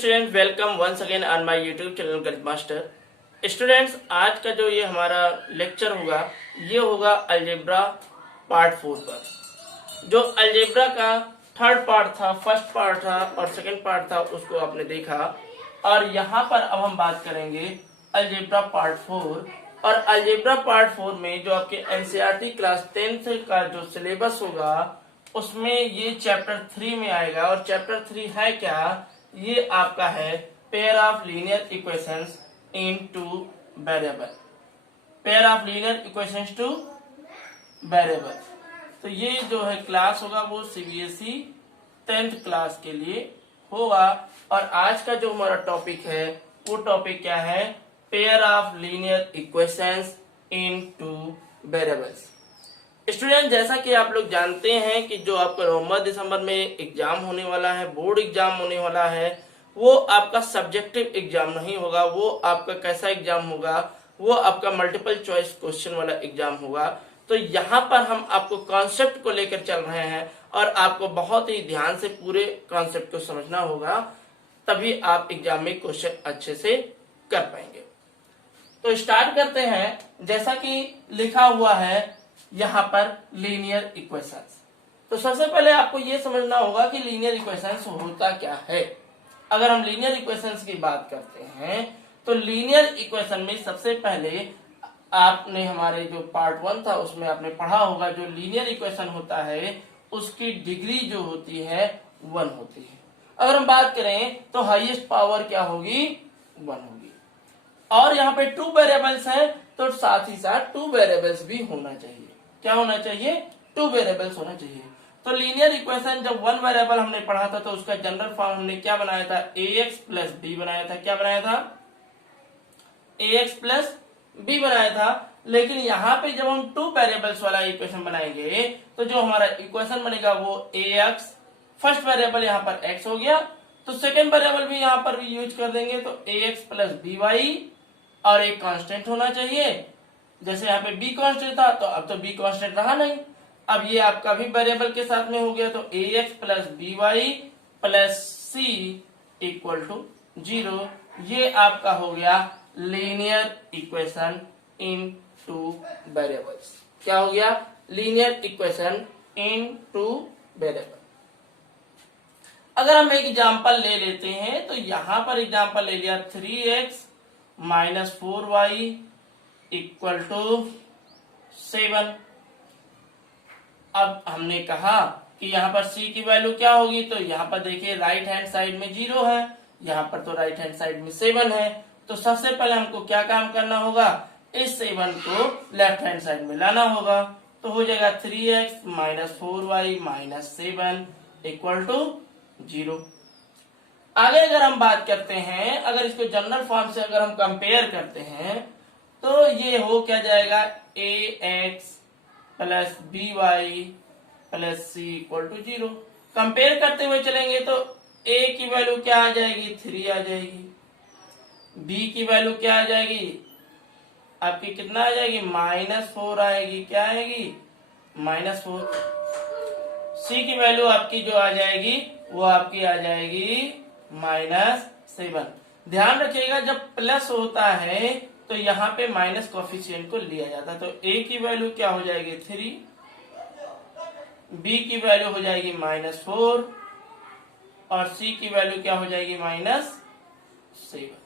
Student, welcome once again on my YouTube channel Ganit master. Students, आज का जो ये हमारा लेक्चर होगा ये होगा अलजेब्रा पार्ट 4 पर। जो अलजेब्रा का थर्ड पार्ट था, फर्स्ट पार्ट था और सेकंड पार्ट था, उसको आपने देखा। और यहाँ पर अब हम बात करेंगे अलजेब्रा पार्ट 4। और अलजेब्रा पार्ट 4 में जो आपके एनसीईआरटी क्लास 10th का जो सिलेबस होगा उसमें ये चैप्टर 3 में आएगा। और चैप्टर 3 है क्या? ये आपका है pair of linear equations in two variable. Pair of linear equations two variable. तो ये जो है क्लास होगा वो सीबीएसई 10th क्लास के लिए होगा। और आज का जो हमारा टॉपिक है वो टॉपिक क्या है? Pair of linear equations in two variables. Student, जैसा कि आप लोग जानते हैं कि जो आपका नवंबर दिसंबर में एग्जाम होने वाला है, बोर्ड एग्जाम होने वाला है, वो आपका सब्जेक्टिव एग्जाम नहीं होगा। वो आपका कैसा एग्जाम होगा? वो आपका मल्टीपल चॉइस क्वेश्चन वाला एग्जाम होगा। तो यहाँ पर हम आपको कॉन्सेप्ट को लेकर चल रहे हैं और आपको बहुत ही ध्यान से पूरे कॉन्सेप्ट को समझना होगा, तभी आप एग्जाम में क्वेश्चन अच्छे से कर पाएंगे। तो स्टार्ट करते हैं। जैसा कि लिखा हुआ है यहाँ पर लीनियर इक्वेशंस। तो सबसे पहले आपको ये समझना होगा कि लीनियर इक्वेशंस होता क्या है। अगर हम लीनियर इक्वेशंस की बात करते हैं तो लीनियर इक्वेशन में सबसे पहले आपने हमारे जो पार्ट 1 था उसमें आपने पढ़ा होगा, जो लीनियर इक्वेशन होता है उसकी डिग्री जो होती है 1 होती है। अगर हम बात करें तो हाईएस्ट पावर क्या होगी? 1 होगी। और यहाँ पे 2 वेरिएबल्स है तो साथ ही साथ 2 वेरिएबल्स भी होना चाहिए। क्या होना चाहिए? 2 वेरिएबल्स होना चाहिए। तो लीनियर इक्वेशन जब 1 वेरिएबल हमने पढ़ा था तो उसका जनरल फॉर्म हमने क्या बनाया था? ax प्लस b बनाया था। क्या बनाया था? ax प्लस b बनाया था। लेकिन यहाँ पे जब हम 2 वेरिएबल्स वाला इक्वेशन बनाएंगे तो जो हमारा इक्वेशन बनेगा वो ax, फर्स्ट वेरिएबल यहाँ पर x हो गया, तो सेकेंड वेरिएबल भी यहाँ पर भी यूज कर देंगे तो ax प्लस by, और एक कांस्टेंट होना चाहिए। जैसे यहाँ पे b कांस्टेंट था तो अब तो b कांस्टेंट रहा नहीं, अब ये आपका भी वेरिएबल के साथ में हो गया, तो ax plus by plus c equal to 0। ये आपका हो गया linear equation in two variables. क्या हो गया? Linear equation in two variable. अगर हम एक एग्जांपल ले लेते हैं तो यहां पर एग्जांपल ले लिया 3x minus 4y equal to 7। अब हमने कहा कि यहाँ पर c की वैल्यू क्या होगी, तो यहाँ पर देखिए राइट हैंड साइड में 0 है, यहाँ पर तो राइट हैंड साइड में 7 है। तो सबसे पहले हमको क्या काम करना होगा? इस 7 को लेफ्ट हैंड साइड में लाना होगा। तो हो जाएगा 3x minus 4y minus 7 equal to 0। आगे अगर हम बात करते हैं, अगर इसको जनरल फॉर्म से अगर हम कंपेयर करते हैं तो ये हो क्या जाएगा? ax plus by plus c equal to 0। Compare करते हुए चलेंगे तो a की वैल्यू क्या आ जाएगी? 3 आ जाएगी। b की वैल्यू क्या आ जाएगी? आपकी कितना आ जाएगी? -4 आएगी। क्या आएगी? -4। c की वैल्यू आपकी जो आ जाएगी वो आपकी आ जाएगी -7। ध्यान रखिएगा जब प्लस होता है तो यहाँ पे माइनस कोफिशिएंट को लिया जाता है। तो a की वैल्यू क्या हो जाएगी? 3, b की वैल्यू हो जाएगी -4 और c की वैल्यू क्या हो जाएगी? -7।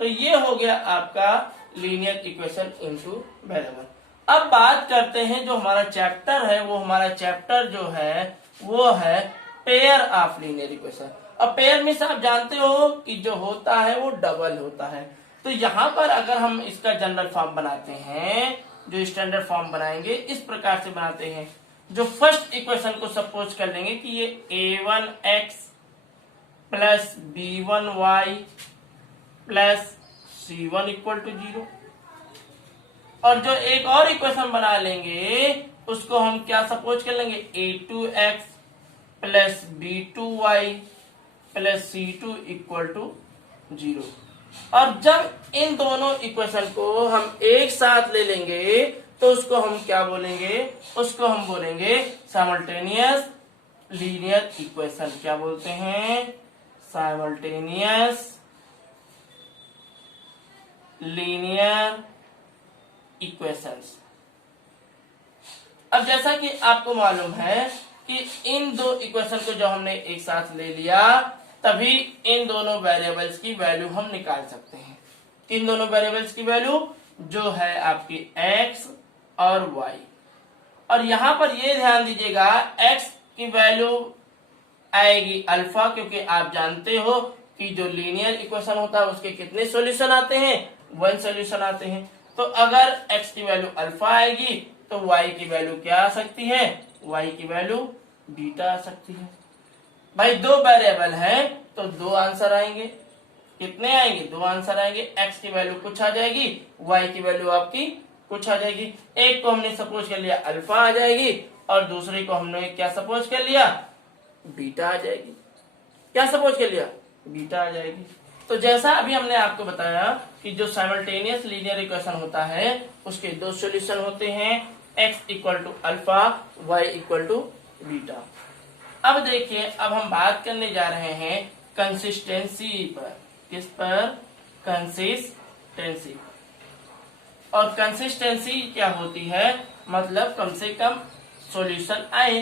तो ये हो गया आपका लीनियर इक्वेशन इनटू वेरिएबल। अब बात करते हैं जो हमारा चैप्टर है, वो हमारा चैप्टर जो है वो है पेयर ऑफ लीनियर इक्वेशन। अब पेयर में से आप जानते हो कि जो होता है वो डबल होता है। तो यहाँ पर अगर हम इसका जनरल फॉर्म बनाते हैं, जो स्टैंडर्ड फॉर्म बनाएंगे इस प्रकार से बनाते हैं। जो फर्स्ट इक्वेशन को सपोज कर लेंगे कि ये a1x plus b1y plus c1 equal to 0। और जो एक और इक्वेशन बना लेंगे उसको हम क्या सपोज कर लेंगे? a2x plus b2y plus c2 equal to 0। और जब इन दोनों इक्वेशन को हम एक साथ ले लेंगे तो उसको हम क्या बोलेंगे? उसको हम बोलेंगे साइमल्टेनियस लीनियर इक्वेशन। क्या बोलते हैं? Simultaneous linear equations. अब जैसा कि आपको मालूम है कि इन दो इक्वेशन को जब हमने एक साथ ले लिया तभी इन दोनों वेरिएबल्स की वैल्यू हम निकाल सकते हैं। इन दोनों वेरिएबल्स की वैल्यू जो है आपकी x और y। और यहां पर ये ध्यान दीजिएगा x की वैल्यू आएगी अल्फा, क्योंकि आप जानते हो कि जो लीनियर इक्वेशन होता है उसके कितने सॉल्यूशन आते हैं, 1 सॉल्यूशन आते हैं। तो अगर x की वैल्यू अल्फा आएगी तो y की वैल्यू क्या आ सकती है, y की वैल्यू बीटा आ सकती है। भाई दो वेरिएबल है तो दो आंसर आएंगे। कितने आएंगे, दो आंसर आएंगे। x की वैल्यू कुछ आ जाएगी, y की वैल्यू आपकी कुछ आ जाएगी। एक को हमने सपोज कर लिया अल्फा आ जाएगी और दूसरे को हमने क्या सपोज कर लिया, बीटा आ जाएगी। क्या सपोज कर लिया, बीटा आ जाएगी। तो जैसा अभी हमने आपको बताया कि जो साइमल्टेनियस लीनियर इक्वेशन होता है उसके दो सॉल्यूशन होते हैं, x equal to alpha, y equal to beta. अब देखिए, अब हम बात करने जा रहे हैं कंसिस्टेंसी पर। किस पर, कंसिस्टेंसी। और कंसिस्टेंसी क्या होती है, मतलब कम से कम सॉल्यूशन आए,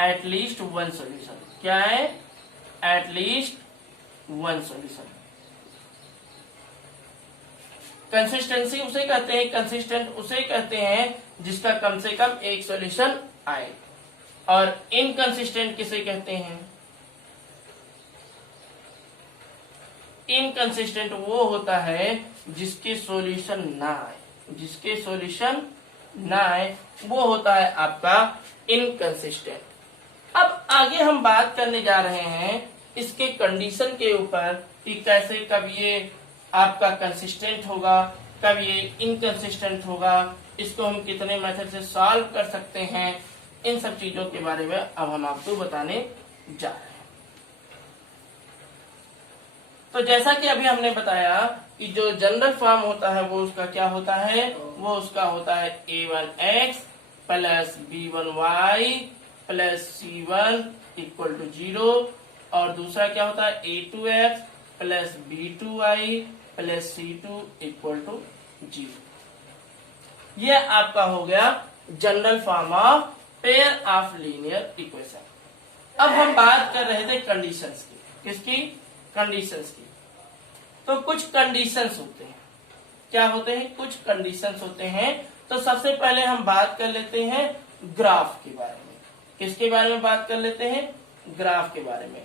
एटलीस्ट 1 सॉल्यूशन। क्या है, एटलीस्ट 1 सॉल्यूशन। कंसिस्टेंसी उसे कहते हैं, कंसिस्टेंट उसे कहते हैं जिसका कम से कम एक सॉल्यूशन आए। और इनकंसिस्टेंट किसे कहते हैं, इनकंसिस्टेंट वो होता है जिसके सॉल्यूशन ना आए, जिसके सॉल्यूशन ना आए वो होता है आपका इनकंसिस्टेंट। अब आगे हम बात करने जा रहे हैं इसके कंडीशन के ऊपर कि कैसे कब ये आपका कंसिस्टेंट होगा, कब ये इनकंसिस्टेंट होगा, इसको हम कितने मेथड से सॉल्व कर सकते हैं, इन सब चीजों के बारे में अब हम आपको बताने जा रहे हैं। तो जैसा कि अभी हमने बताया कि जो जनरल फॉर्म होता है वो उसका क्या होता है, वो उसका होता है a1x plus b1y plus c1 equal to 0। और दूसरा क्या होता है a2x plus b2y plus c2 equal to 0। ये आपका हो गया general form of pair of linear equation. अब हम बात कर रहे थे कंडीशंस की। किसकी, कंडीशंस की। तो कुछ कंडीशंस होते हैं, क्या होते हैं, कुछ कंडीशंस होते हैं। तो सबसे पहले हम बात कर लेते हैं ग्राफ के बारे में। किसके बारे में बात कर लेते हैं, ग्राफ के बारे में।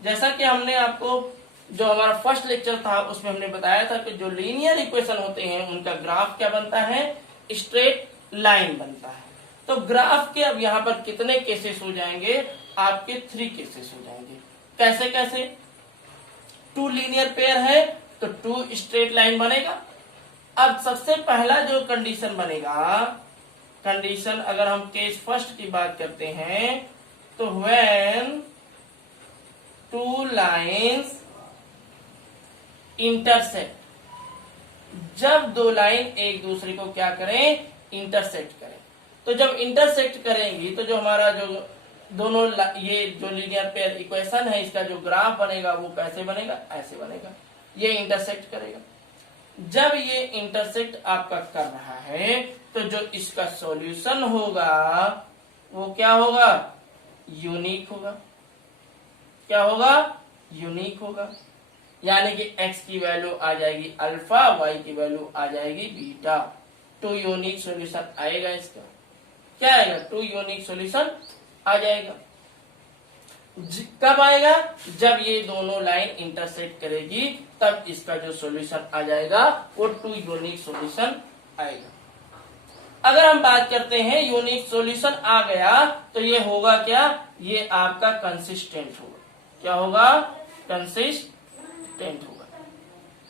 जैसा कि हमने आपको जो हमारा फर्स्ट लेक्चर था उसमें हमने बताया था कि जो लीनियर इक्वेशन होते हैं उनका ग्राफ क्या बनता है, स्ट्रेट लाइन बनता है। तो ग्राफ के अब यहाँ पर कितने केसेस हो जाएंगे, आपके 3 केसेस हो जाएंगे। कैसे कैसे, 2 लीनियर पेयर है तो 2 स्ट्रेट लाइन बनेगा। अब सबसे पहला जो कंडीशन बनेगा, कंडीशन अगर हम केस फर्स्ट की बात करते हैं तो व्हेन 2 लाइन्स इंटरसेक्ट, जब 2 लाइन एक दूसरे को क्या करें, इंटरसेक्ट करें। तो जब इंटरसेक्ट करेंगी तो जो हमारा जो दोनों ये जो लीनियर पेयर इक्वेशन है इसका जो ग्राफ बनेगा वो कैसे बनेगा, ऐसे बनेगा। ये इंटरसेक्ट करेगा। जब ये इंटरसेक्ट आपका कर रहा है तो जो इसका सॉल्यूशन होगा वो क्या होगा, यूनिक होगा। क्या होगा, यूनिक होगा। यानी कि x की वैल्यू आ जाएगी अल्फा, y की वैल्यू आ जाएगी बीटा। 2 यूनिक सॉल्यूशन आएगा इसका। क्या आएगा, 2 यूनिक सॉल्यूशन आ जाएगा। कब आएगा, जब ये दोनों लाइन इंटरसेक्ट करेगी तब इसका जो सॉल्यूशन आ जाएगा वो 2 यूनिक सॉल्यूशन आएगा। अगर हम बात करते हैं यूनिक सॉल्यूशन आ गया तो ये होगा क्या, ये आपका कंसिस्टेंट होगा। क्या होगा, कंसिस्टेंट होगा।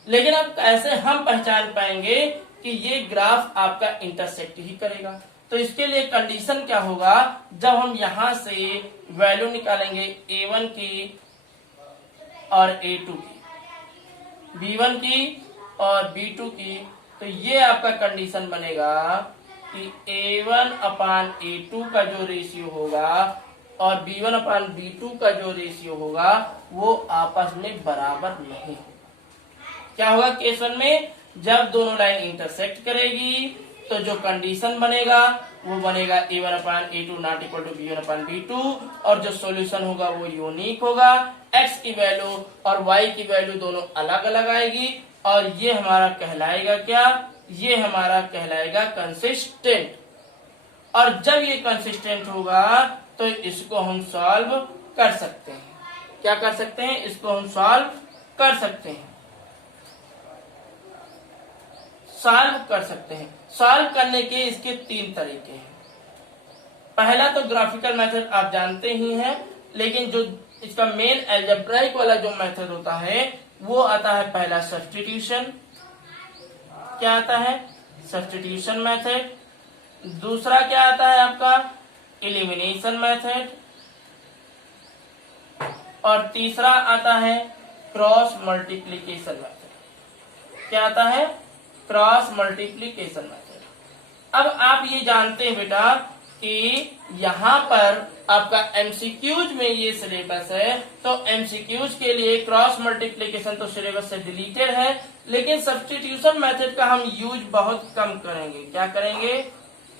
लेकिन अब कैसे हम पहचान पाएंगे कि ये ग्राफ आपका इंटरसेक्ट ही करेगा। तो इसके लिए कंडीशन क्या होगा, जब हम यहां से वैल्यू निकालेंगे a1 की और a2 की, b1 की और b2 की, तो ये आपका कंडीशन बनेगा कि a1 अपान a2 का जो रेशियो होगा और B1/B2 का जो रेशियो होगा वो आपस में बराबर नहीं होगा। क्या होगा केस 1 में? जब दोनों लाइन इंटरसेक्ट करेगी तो जो कंडीशन बनेगा वो बनेगा A1/A2 not equal to B1/B2 और जो सॉल्यूशन होगा वो यूनिक होगा। x की वैल्यू और y की वैल्यू दोनों अलग अलग आएगी और ये हमारा कहलाएगा क्या? ये हमारा कहलाएगा कंसिस्टेंट। और जब ये कंसिस्टेंट होगा तो इसको हम सॉल्व कर सकते हैं। क्या कर सकते हैं? इसको हम सॉल्व कर सकते हैं। सॉल्व कर सकते हैं। सॉल्व करने के इसके 3 तरीके हैं। पहला तो ग्राफिकल मेथड आप जानते ही हैं, लेकिन जो इसका मेन अलजेब्राइक वाला जो मेथड होता है वो आता है पहला सब्स्टिट्यूशन। क्या आता है? Substitution method. दूसरा क्या आता है आपका? Elimination method. और तीसरा आता है क्रॉस मल्टीप्लीकेशन मेथड। क्या आता है? Cross multiplication method. अब आप ये जानते हैं बेटा कि यहाँ पर आपका एमसीक्यूज में ये सिलेबस है, तो एमसीक्यूज के लिए क्रॉस मल्टीप्लीकेशन तो सिलेबस से डिलीटेड है, लेकिन सब्स्टिट्यूशन मेथड का हम यूज बहुत कम करेंगे। क्या करेंगे?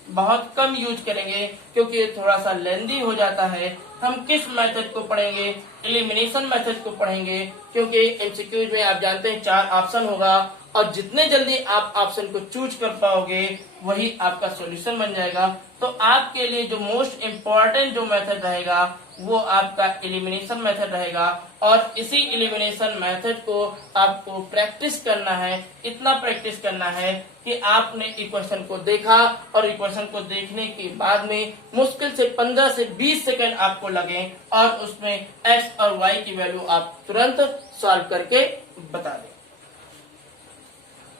बहुत कम यूज करेंगे, क्योंकि ये थोड़ा सा लेंदी हो जाता है। हम किस मेथड को पढ़ेंगे? एलिमिनेशन मेथड को पढ़ेंगे, क्योंकि एमसीक्यूज में आप जानते हैं 4 ऑप्शन होगा और जितने जल्दी आप ऑप्शन को चूज कर पाओगे वही आपका सॉल्यूशन बन जाएगा। तो आपके लिए जो मोस्ट इम्पोर्टेंट जो मेथड रहेगा वो आपका एलिमिनेशन मेथड रहेगा और इसी एलिमिनेशन मेथड को आपको प्रैक्टिस करना है। इतना प्रैक्टिस करना है कि आपने इक्वेशन को देखा और इक्वेशन को देखने के बाद में मुश्किल से 15 से 20 सेकंड आपको लगे और उसमें x और y की वैल्यू आप तुरंत सॉल्व करके बता दें।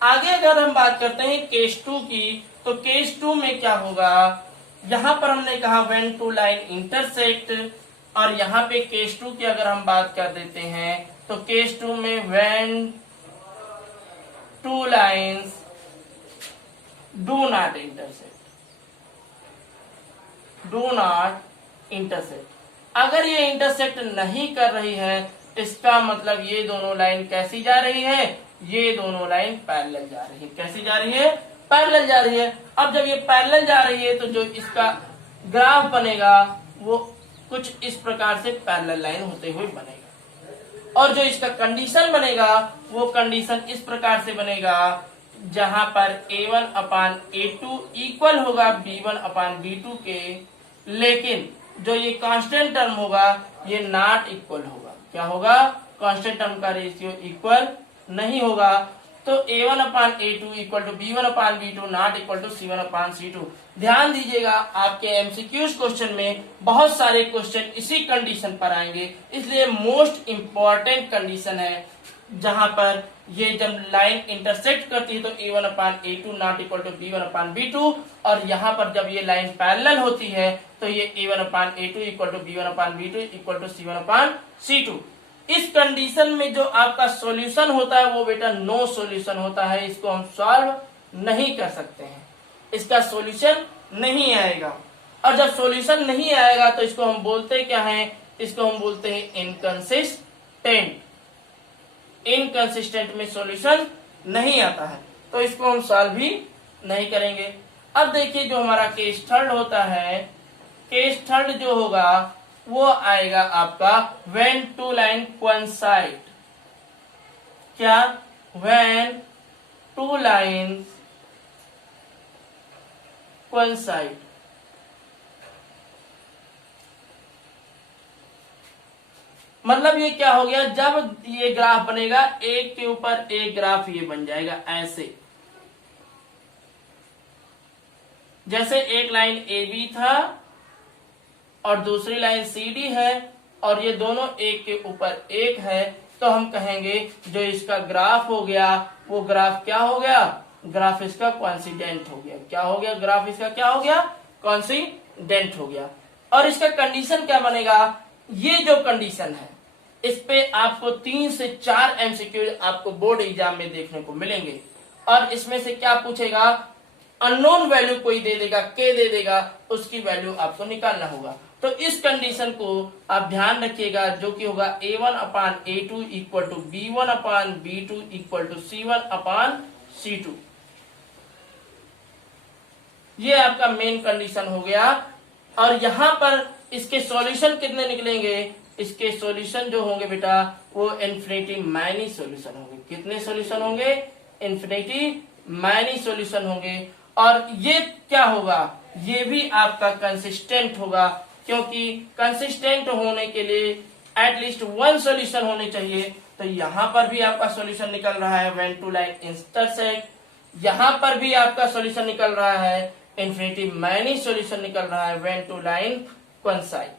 आगे अगर हम बात करते हैं केस 2 की, तो केस 2 में क्या होगा? यहाँ पर हमने कहा व्हेन टू लाइन इंटरसेक्ट, और यहाँ पे केस 2 की अगर हम बात कर देते हैं तो केस 2 में when two lines do not intersect. Do not intersect. अगर ये इंटरसेक्ट नहीं कर रही है, इसका मतलब ये दोनों लाइन कैसी जा रही है? ये दोनों लाइन पैरेलल जा रही है। कैसी जा रही है? पैरेलल जा रही है। अब जब ये पैरेलल जा रही है तो जो इसका ग्राफ बनेगा वो कुछ इस प्रकार से पैरेलल लाइन होते हुए बनेगा और जो इसका कंडीशन बनेगा वो कंडीशन इस प्रकार से बनेगा जहां पर A1/A2 इक्वल होगा B1/B2 के, लेकिन जो ये कांस्टेंट टर्म होगा ये नॉट इक्वल होगा। क्या होगा? कांस्टेंट टर्म का रेशियो इक्वल नहीं होगा। तो A1/A2 equal to B1/B2 not equal to C1/C2। ध्यान दीजिएगा, आपके एमसीक्यूज क्वेश्चन में बहुत सारे क्वेश्चन इसी कंडीशन पर आएंगे, इसलिए मोस्ट इंपॉर्टेंट कंडीशन है जहां पर ये जब लाइन इंटरसेक्ट करती है तो A1/A2 not equal to B1/B2 और यहाँ पर जब ये लाइन पैरेलल होती है तो ये A1/A2 equal to B1/B2 equal to C1/C2। इस कंडीशन में जो आपका सॉल्यूशन होता है वो बेटा नो सॉल्यूशन होता है। इसको हम सॉल्व नहीं कर सकते हैं, इसका सॉल्यूशन नहीं आएगा। और जब सॉल्यूशन नहीं आएगा तो इसको हम बोलते क्या हैं? इसको हम बोलते हैं इनकंसिस्टेंट। इनकंसिस्टेंट में सॉल्यूशन नहीं आता है तो इसको हम सॉल्व भी नहीं करेंगे। अब देखिए जो हमारा केस थर्ड होता है, केस थर्ड जो होगा वो आएगा आपका व्हेन टू लाइन कोइंसाइड। क्या? When two lines coincide. मतलब ये क्या हो गया? जब ये ग्राफ बनेगा एक के ऊपर एक ग्राफ ये बन जाएगा ऐसे, जैसे एक लाइन AB था और दूसरी लाइन CD है और ये दोनों एक के ऊपर एक है, तो हम कहेंगे जो इसका ग्राफ हो गया वो ग्राफ क्या हो गया? ग्राफ इसका कोइंसिडेंट हो गया। क्या हो गया? ग्राफ इसका क्या हो गया? कोइंसिडेंट हो गया। और इसका कंडीशन क्या बनेगा? ये जो कंडीशन है इस पे आपको 3 से 4 एमसीक्यू आपको बोर्ड एग्जाम में देखने को मिलेंगे और इसमें से क्या पूछेगा? अननोन वैल्यू कोई दे देगा, के दे देगा, उसकी वैल्यू आपको निकालना होगा। तो इस कंडीशन को आप ध्यान रखिएगा, जो कि होगा a1 upon a2 equal to b1 upon b2 equal to c1 upon c2। ये आपका मेन कंडीशन हो गया। और यहां पर इसके सॉल्यूशन कितने निकलेंगे? इसके सॉल्यूशन जो होंगे बेटा वो इन्फिनिटी मैनी सॉल्यूशन होंगे। कितने सॉल्यूशन होंगे? इन्फिनिटी मैनी सॉल्यूशन होंगे। और ये क्या होगा? ये भी आपका कंसिस्टेंट होगा, क्योंकि कंसिस्टेंट होने के लिए एटलीस्ट वन सॉल्यूशन होने चाहिए। तो यहां पर भी आपका सॉल्यूशन निकल रहा है व्हेन टू लाइन इंटरसेक्ट। यहां पर भी आपका सॉल्यूशन निकल रहा है इन्फिनिटी मैनी सॉल्यूशन निकल रहा है व्हेन टू लाइन कोइंसाइड।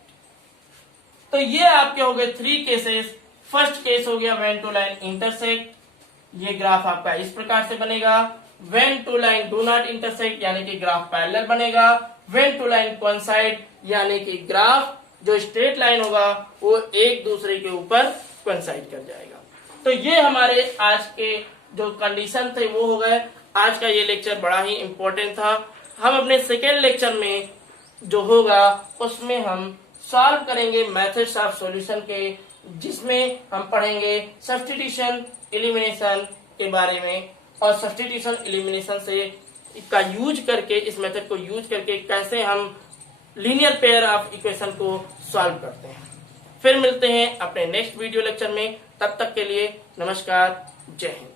तो ये आपके हो गए 3 केसेस। फर्स्ट केस हो गया व्हेन टू लाइन इंटरसेक्ट, ये ग्राफ आपका इस प्रकार से बनेगा। When two line do not intersect यानी कि ग्राफ पैरेलल बनेगा। व्हेन टू लाइन कोइंसाइड यानी कि ग्राफ जो स्ट्रेट लाइन होगा वो एक दूसरे के ऊपर कोइंसाइड कर जाएगा। तो ये हमारे आज के जो कंडीशन थे वो हो गए। आज का ये लेक्चर बड़ा ही इंपॉर्टेंट था। हम अपने सेकेंड लेक्चर में जो होगा उसमें हम सॉल्व करेंगे मेथड्स ऑफ सॉल्यूशन के, जिसमें हम पढ़ेंगे सब्स्टिट्यूशन एलिमिनेशन के बारे में, और सब्स्टिट्यूशन एलिमिनेशन से का यूज करके, इस मेथड को यूज करके कैसे हम लीनियर पेयर ऑफ इक्वेशन को सॉल्व करते हैं। फिर मिलते हैं अपने नेक्स्ट वीडियो लेक्चर में। तब तक के लिए नमस्कार, जय हिंद।